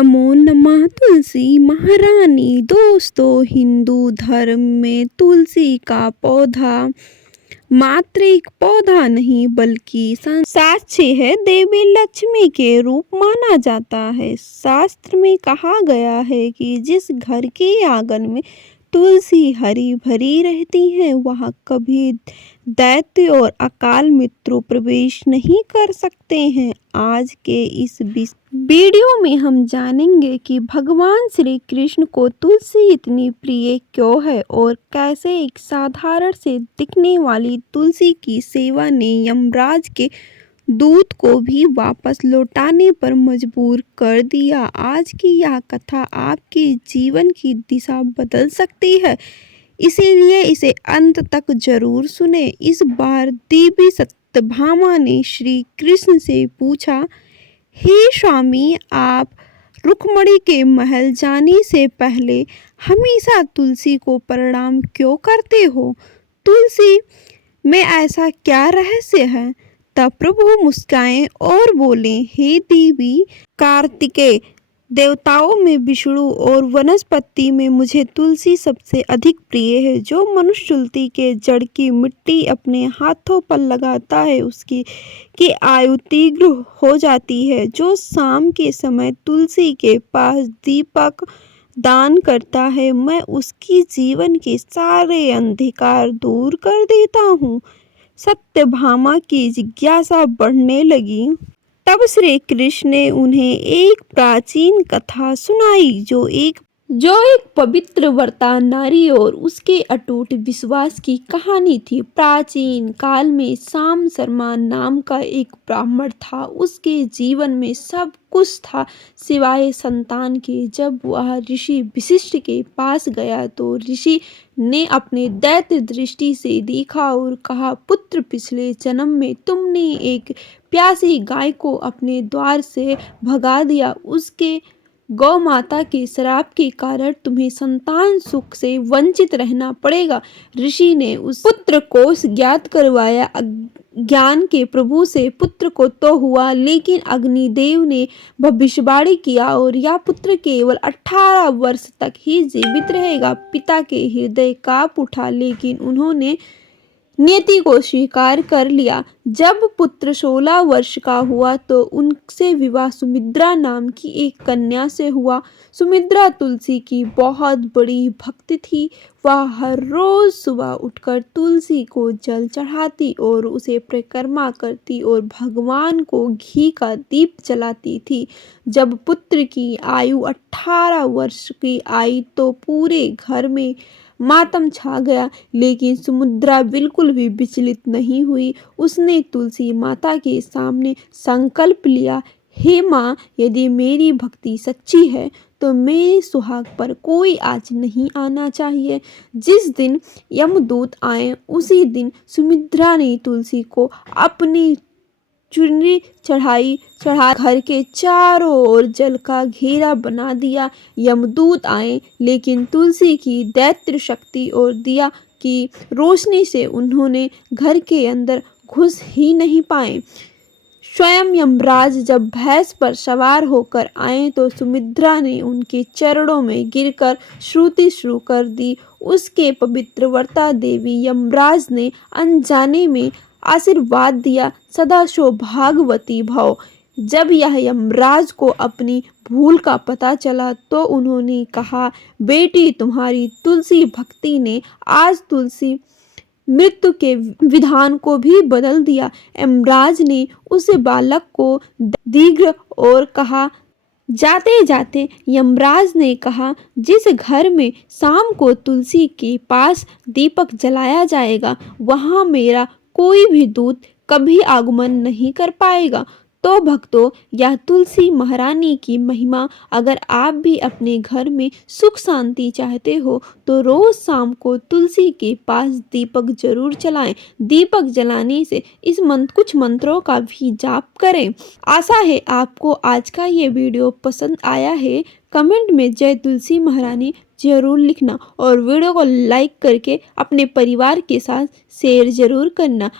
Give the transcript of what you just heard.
नमो नमः तुलसी महारानी। दोस्तों, हिंदू धर्म में तुलसी का पौधा मात्र एक पौधा नहीं बल्कि साक्षी है, देवी लक्ष्मी के रूप माना जाता है। शास्त्र में कहा गया है कि जिस घर के आंगन में तुलसी हरी भरी रहती है वहां कभी दैत्य और अकाल मृत्यु प्रवेश नहीं कर सकते हैं। आज के इस वीडियो में हम जानेंगे कि भगवान श्री कृष्ण को तुलसी इतनी प्रिय क्यों है और कैसे एक साधारण से दिखने वाली तुलसी की सेवा ने यमराज के दूत को भी वापस लौटाने पर मजबूर कर दिया। आज की यह कथा आपके जीवन की दिशा बदल सकती है, इसीलिए इसे अंत तक जरूर सुने। इस बार देवी सत्यभामा ने श्री कृष्ण से पूछा, हे स्वामी, आप रुक्मणी के महल जाने से पहले हमेशा तुलसी को प्रणाम क्यों करते हो? तुलसी में ऐसा क्या रहस्य है? तब प्रभु मुस्काए और बोले, हे देवी, कार्तिकेय देवताओं में विष्णु और वनस्पति में मुझे तुलसी सबसे अधिक प्रिय है। जो मनुष्य तुलसी के जड़ की मिट्टी अपने हाथों पर लगाता है उसकी आयु तीव्र हो जाती है। जो शाम के समय तुलसी के पास दीपक दान करता है मैं उसकी जीवन के सारे अंधकार दूर कर देता हूँ। सत्यभामा की जिज्ञासा बढ़ने लगी। तब श्री कृष्ण ने उन्हें एक प्राचीन कथा सुनाई जो एक पवित्र व्रता नारी और उसके अटूट विश्वास की कहानी थी। प्राचीन काल में श्याम शर्मा नाम का एक ब्राह्मण था। उसके जीवन में सब कुछ था सिवाय संतान के। जब वह ऋषि वशिष्ठ के पास गया तो ऋषि ने अपने दैत्य दृष्टि से देखा और कहा, पुत्र, पिछले जन्म में तुमने एक प्यासी गाय को अपने द्वार से भगा दिया। उसके गौ माता के श्राप के कारण तुम्हें संतान सुख से वंचित रहना पड़ेगा। ऋषि ने उस पुत्र को ज्ञात करवाया। ज्ञान के प्रभु से पुत्र को तो हुआ, लेकिन अग्निदेव ने भविष्यवाणी किया और यह पुत्र केवल 18 वर्ष तक ही जीवित रहेगा। पिता के हृदय कांप उठा, लेकिन उन्होंने नियति को स्वीकार कर लिया। जब पुत्र 16 वर्ष का हुआ तो उनसे विवाह सुमित्रा नाम की एक कन्या से हुआ। सुमित्रा तुलसी की बहुत बड़ी भक्त थी। वह हर रोज सुबह उठकर तुलसी को जल चढ़ाती और उसे परिक्रमा करती और भगवान को घी का दीप जलाती थी। जब पुत्र की आयु 18 वर्ष की आई तो पूरे घर में मातम छा गया, लेकिन सुमित्रा बिल्कुल भी विचलित नहीं हुई। उसने तुलसी माता के सामने संकल्प लिया, हे माँ, यदि मेरी भक्ति सच्ची है तो मेरे सुहाग पर कोई आज नहीं आना चाहिए। जिस दिन यमदूत आए उसी दिन सुमित्रा ने तुलसी को अपनी चुनरी चढ़ा घर के चारों ओर जल का घेरा बना दिया। यमदूत आए, लेकिन तुलसी की दैत्य शक्ति और दिया की रोशनी से उन्होंने घर के अंदर घुस ही नहीं पाए। स्वयं यमराज जब भैंस पर सवार होकर आए तो सुमित्रा ने उनके चरणों में गिरकर श्रुति शुरू कर दी। उसके पवित्र व्रता देवी यमराज ने अनजाने में आशीर्वाद दिया, सदा सौभाग्यवती भव। जब यह यमराज को अपनी भूल का पता चला तो उन्होंने कहा, बेटी, तुम्हारी तुलसी भक्ति ने आज तुलसी मृत्यु के विधान को भी बदल दिया। यमराज ने उस बालक को दीर्घ और कहा। जाते जाते यमराज ने कहा, जिस घर में शाम को तुलसी के पास दीपक जलाया जाएगा वहां मेरा कोई भी दूत कभी आगमन नहीं कर पाएगा। तो भक्तों, यह तुलसी महारानी की महिमा। अगर आप भी अपने घर में सुख शांति चाहते हो तो रोज शाम को तुलसी के पास दीपक जरूर जलाएं। दीपक जलाने से कुछ मंत्रों का भी जाप करें। आशा है आपको आज का ये वीडियो पसंद आया है। कमेंट में जय तुलसी महारानी जरूर लिखना और वीडियो को लाइक करके अपने परिवार के साथ शेयर जरूर करना।